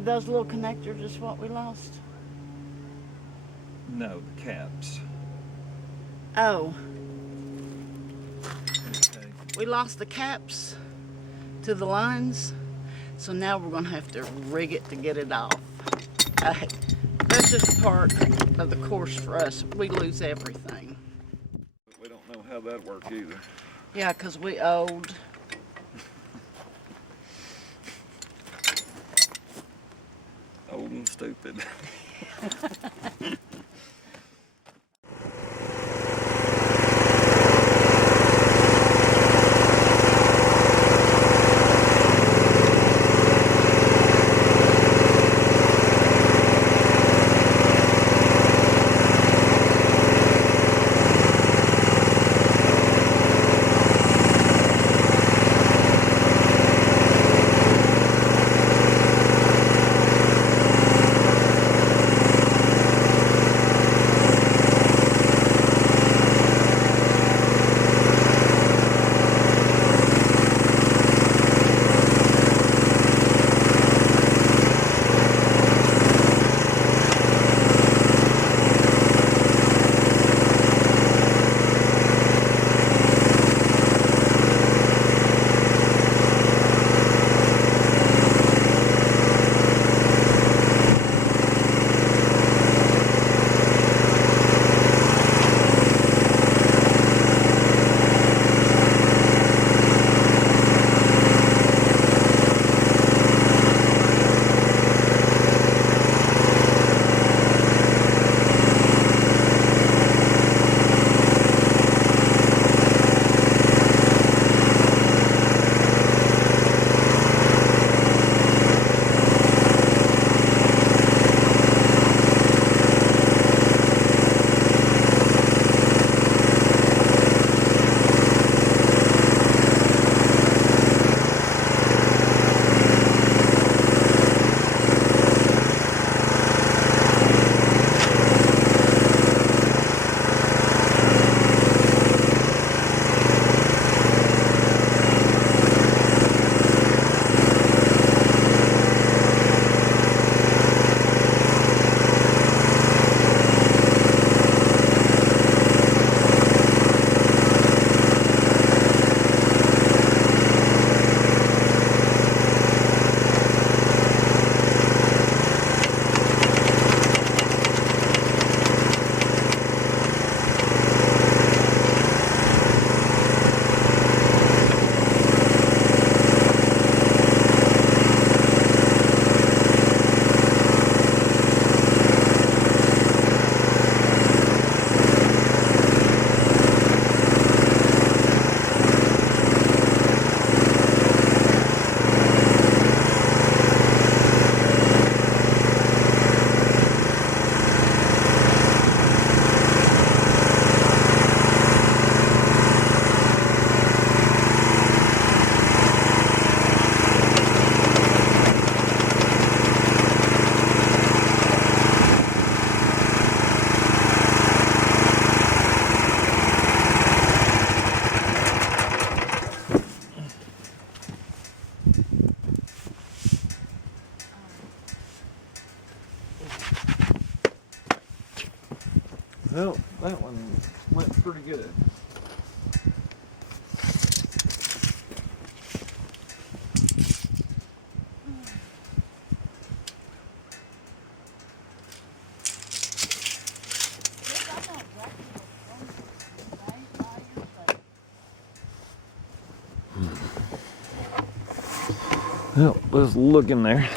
Are those little connectors just what we lost? No, the caps. Oh, Okay. we lost the caps to the lines, so now we're gonna have to rig it to get it off. That's just part of the course for us. We lose everything. We don't know how that worked either. Yeah, 'cause we old. Old and stupid. Well, that one went pretty good. Well, let's look in there.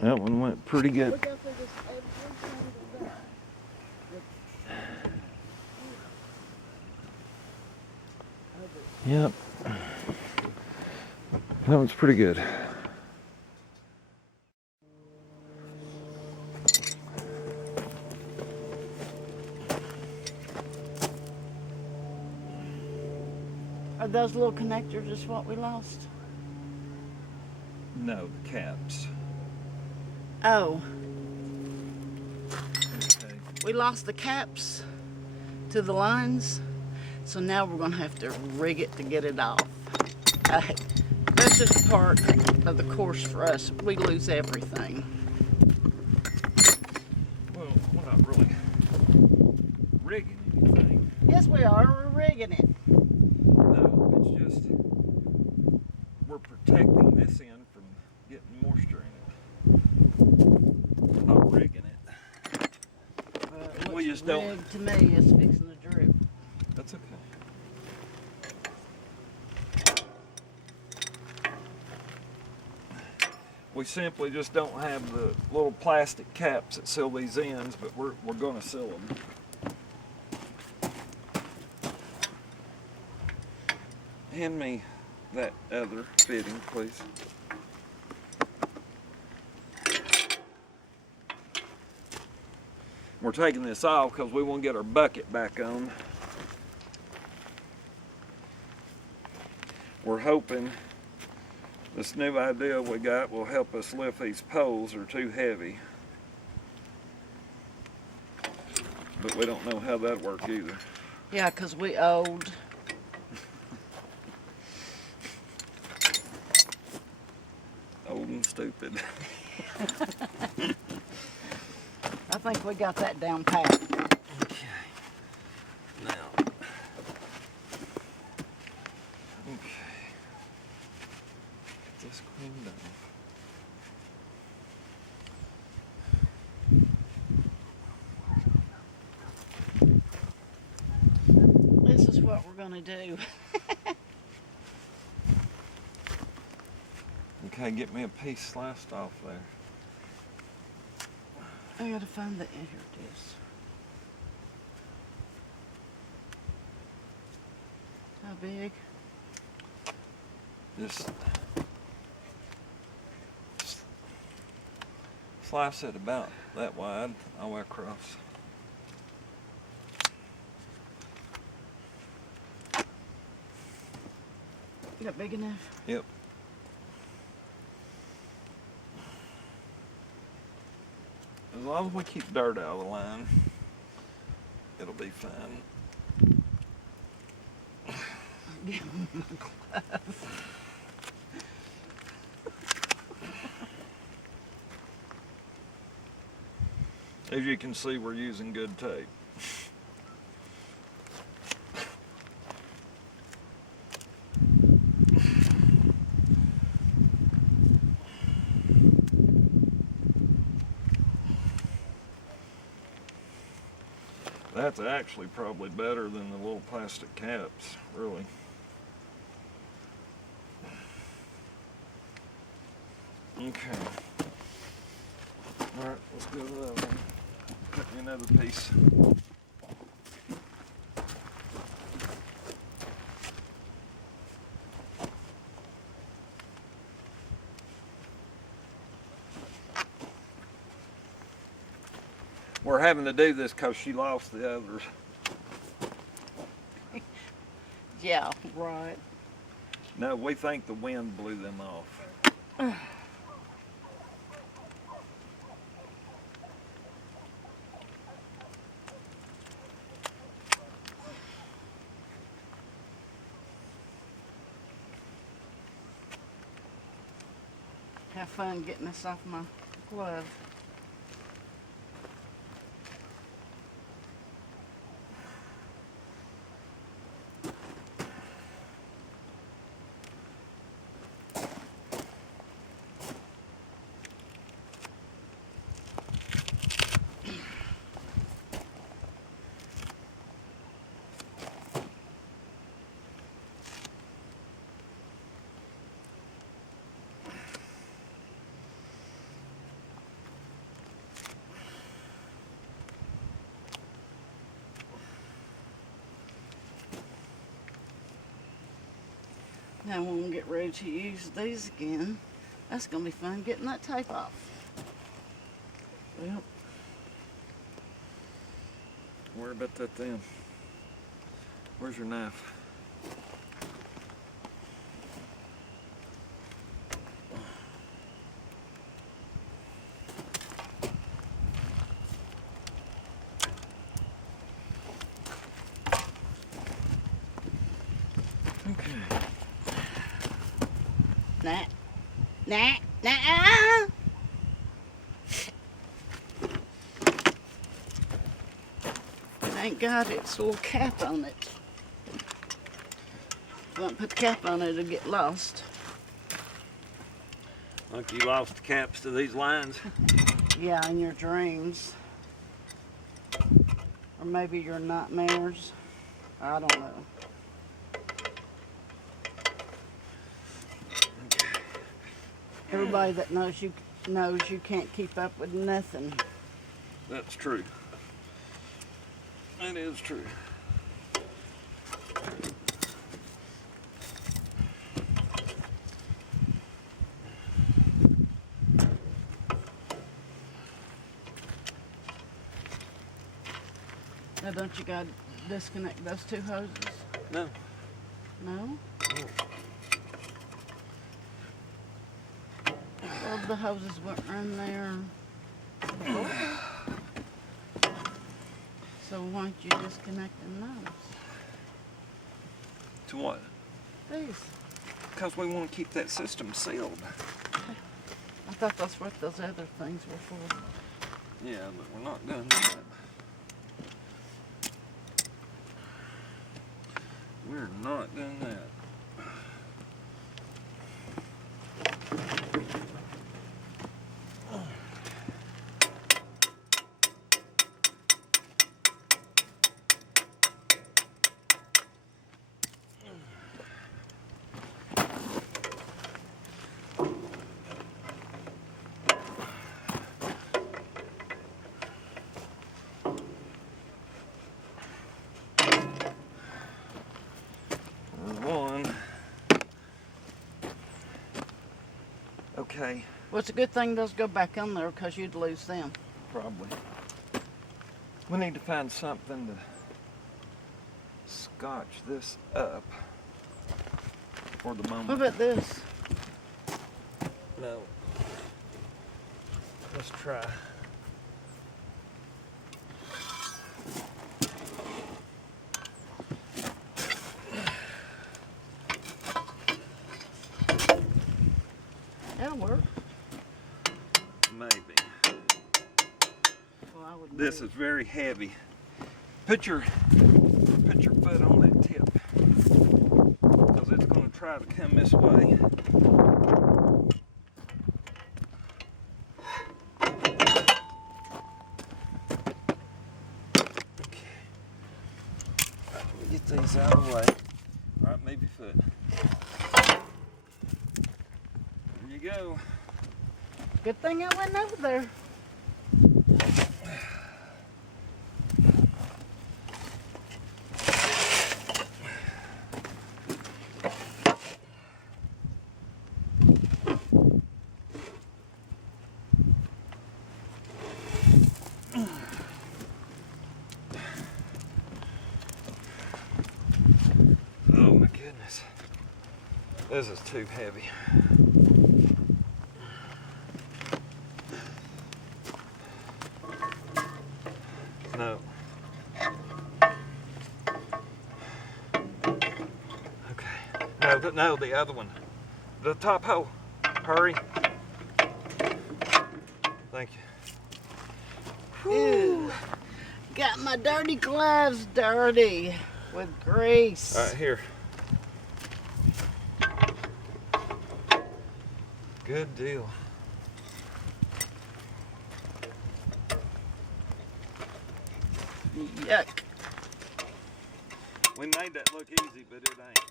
That one went pretty good. Yep. That one's pretty good. Are those little connectors just what we lost? No, the caps. Oh, Okay. we lost the caps to the lines, So now we're gonna have to rig it to get it off. That's just part of the course for us. We lose everything. Well, we're not really rigging anything. Yes, we are. We're rigging it. No, it's just we're protecting this end from getting moisture in it. We're not rigging it. We just don't. Rigged to me is fixing the drip. That's okay. We simply just don't have the little plastic caps that seal these ends, but we're going to seal them. Hand me that other fitting, please. We're taking this off because we want to get our bucket back on. We're hoping this new idea we got will help us lift these poles. They're too heavy. But we don't know how that'd work either. Yeah, because we old. Old and stupid. I think we got that down pat. Okay. Now. Okay. Get this cleaned off. This is what we're gonna do. Okay, get me a piece sliced off there. I gotta find the, here it is. How big? Just slice it about that wide all the way across. Is that big enough? Yep. As long as we keep dirt out of the line, it'll be fine. Give him my glove. As you can see, we're using good tape. That's actually probably better than the little plastic caps, really. Okay. Alright, let's go to that one. Cut me another piece. We're having to do this because she lost the others. Yeah, right. No, we think the wind blew them off. Have fun getting this off my glove. Now when we get ready to use these again, that's gonna be fun getting that tape off. Well, worry about that then. Where's your knife? Nah. Nah. Nah. Thank God it's a little cap on it. If I don't put the cap on it, it'll get lost. Like you lost the caps to these lines. Yeah, in your dreams. Or maybe your nightmares. I don't know. Everybody that knows you can't keep up with nothing. That's true. That is true. Now don't you gotta disconnect those two hoses? No. No? Well, the hoses weren't run there before. So why don't you disconnect those? To what? These. Because we want to keep that system sealed. I thought that's what those other things were for. Yeah, but we're not done that. We're not done that. One. Okay. Well, it's a good thing those go back on there because you'd lose them. Probably. We need to find something to scotch this up for the moment. What about this? No. Let's try. That'll work. Maybe. Well, I would This move. is very heavy. Put your foot on that tip, because it's going to try to come this way. Okay. Let me get these out of the way. All right, move your foot. There you go. Good thing I went over there. Oh my goodness. This is too heavy. No. Okay. No, the other one. The top hole. Hurry. Thank you. Ew. Got my dirty gloves dirty with grease. All right, here. Good deal. Yuck. We made that look easy, but it ain't.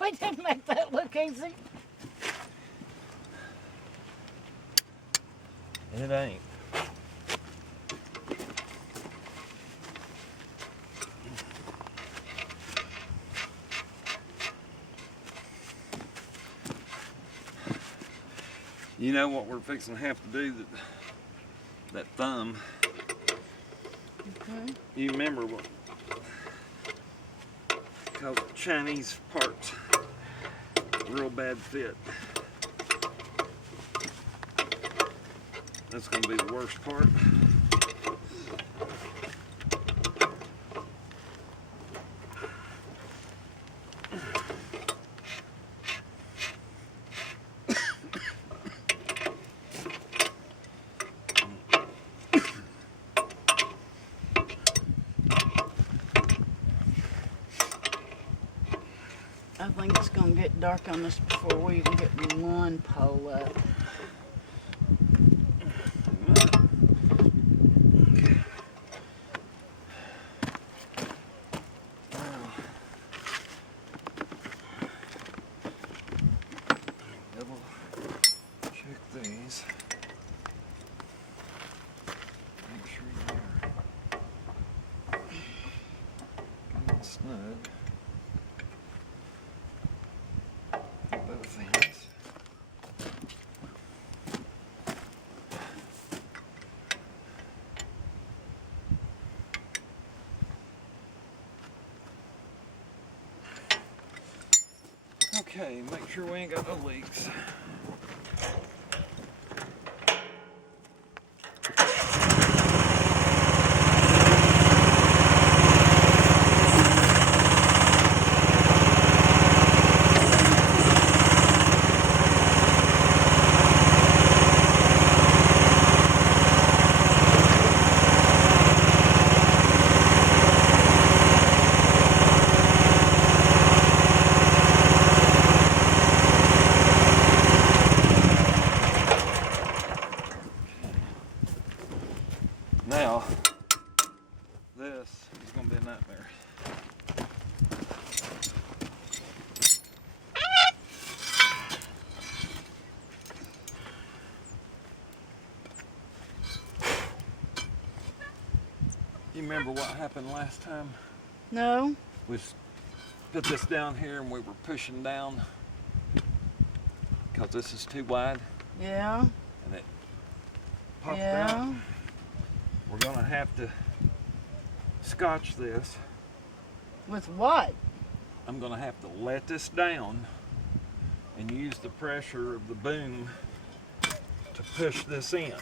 We didn't make that look easy. It ain't. You know what we're fixing to have to do? That thumb. Okay. You remember what? Because Chinese parts, real bad fit. That's going to be the worst part. get dark on this before we even get one pole up. Double check these. Make sure you're good and snug. Both ends. Okay, make sure we ain't got no leaks. Now, this is going to be a nightmare. You remember what happened last time? No? We put this down here and we were pushing down because this is too wide Yeah? and it popped Yeah? out. We're going to have to scotch this. With what? I'm going to have to let this down and use the pressure of the boom to push this in.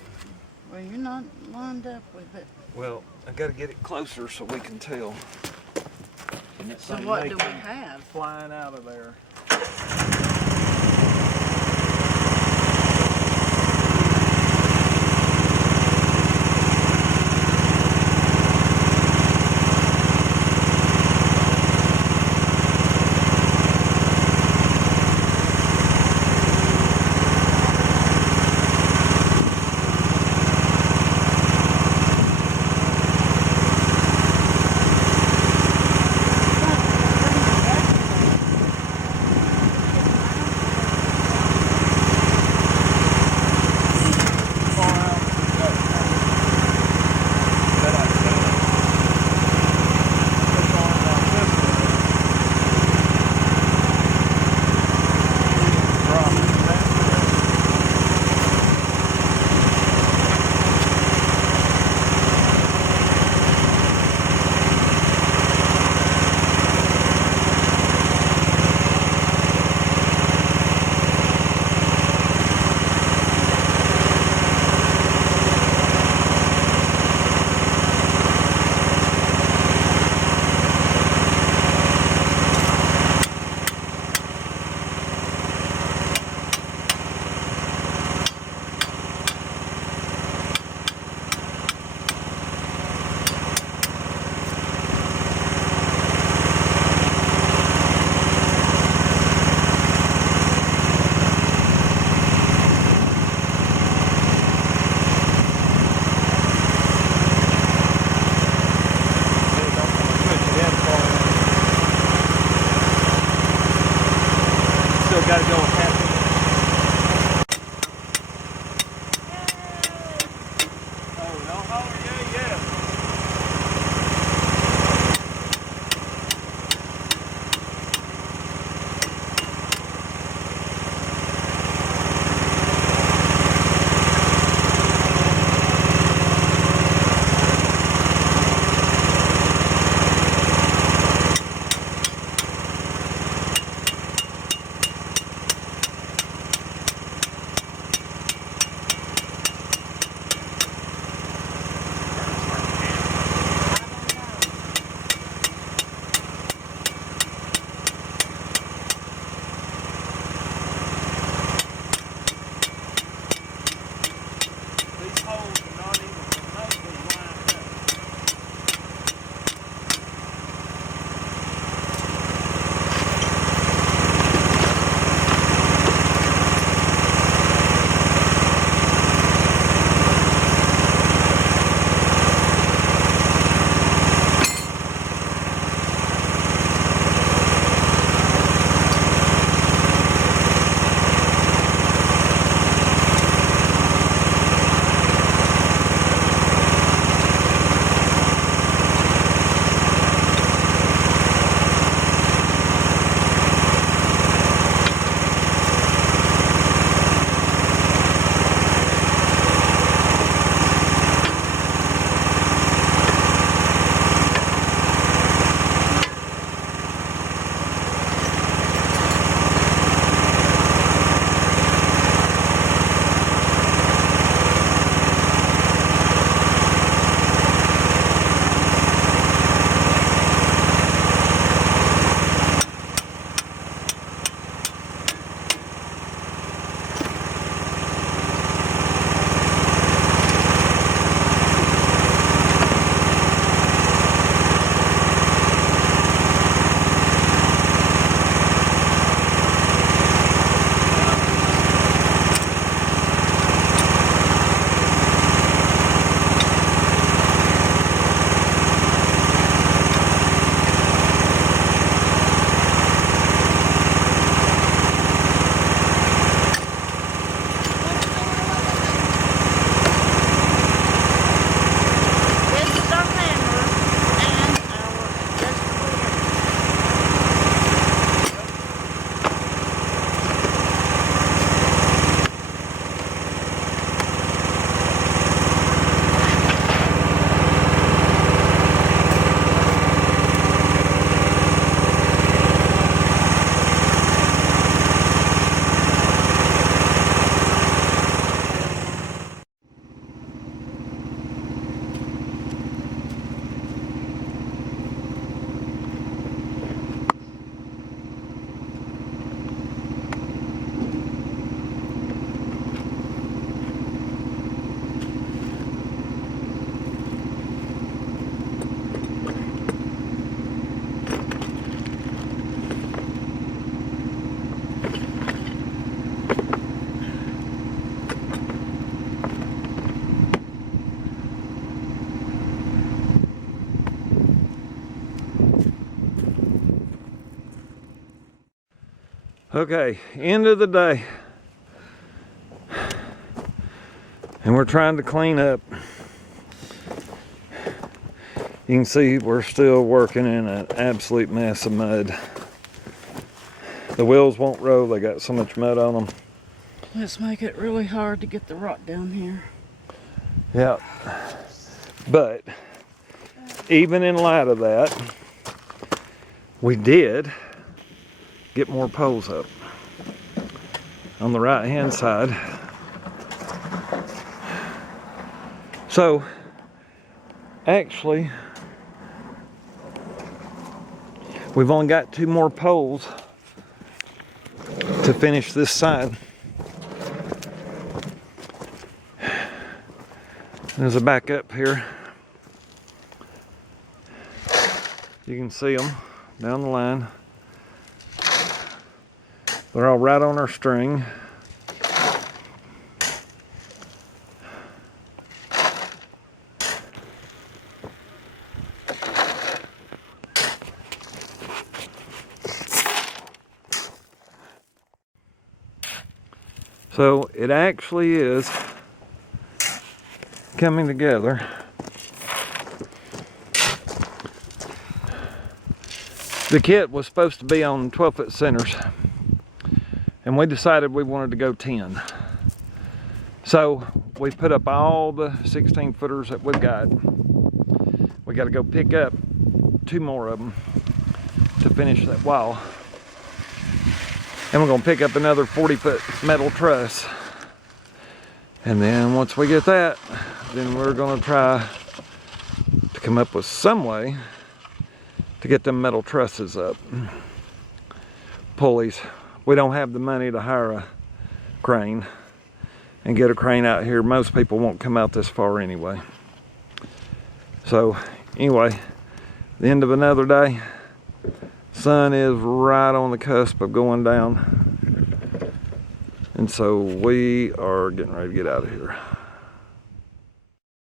Well, you're not lined up with it. Well, I got to get it closer so we can tell. And that So thing what may do we come have? flying out of there. Got to go half. Oh, no, oh, yeah, yeah. Okay, end of the day. And we're trying to clean up. You can see we're still working in an absolute mess of mud. The wheels won't roll, they got so much mud on them. Let's make it really hard to get the rock down here. Yeah. But even in light of that, we did get more poles up. On the right hand side. So actually we've only got 2 more poles to finish this side. There's a backup here. You can see them down the line. They're all right on our string. So it actually is coming together. The kit was supposed to be on 12-foot centers, and we decided we wanted to go 10. So we put up all the 16-footers that we've got. We got to go pick up 2 more of them to finish that wall. And we're gonna pick up another 40-foot metal truss. And then once we get that, then we're gonna try to come up with some way to get them metal trusses up. Pulleys. We don't have the money to hire a crane and get a crane out here. Most people won't come out this far anyway. So anyway, the end of another day. Sun is right on the cusp of going down, and so we are getting ready to get out of here.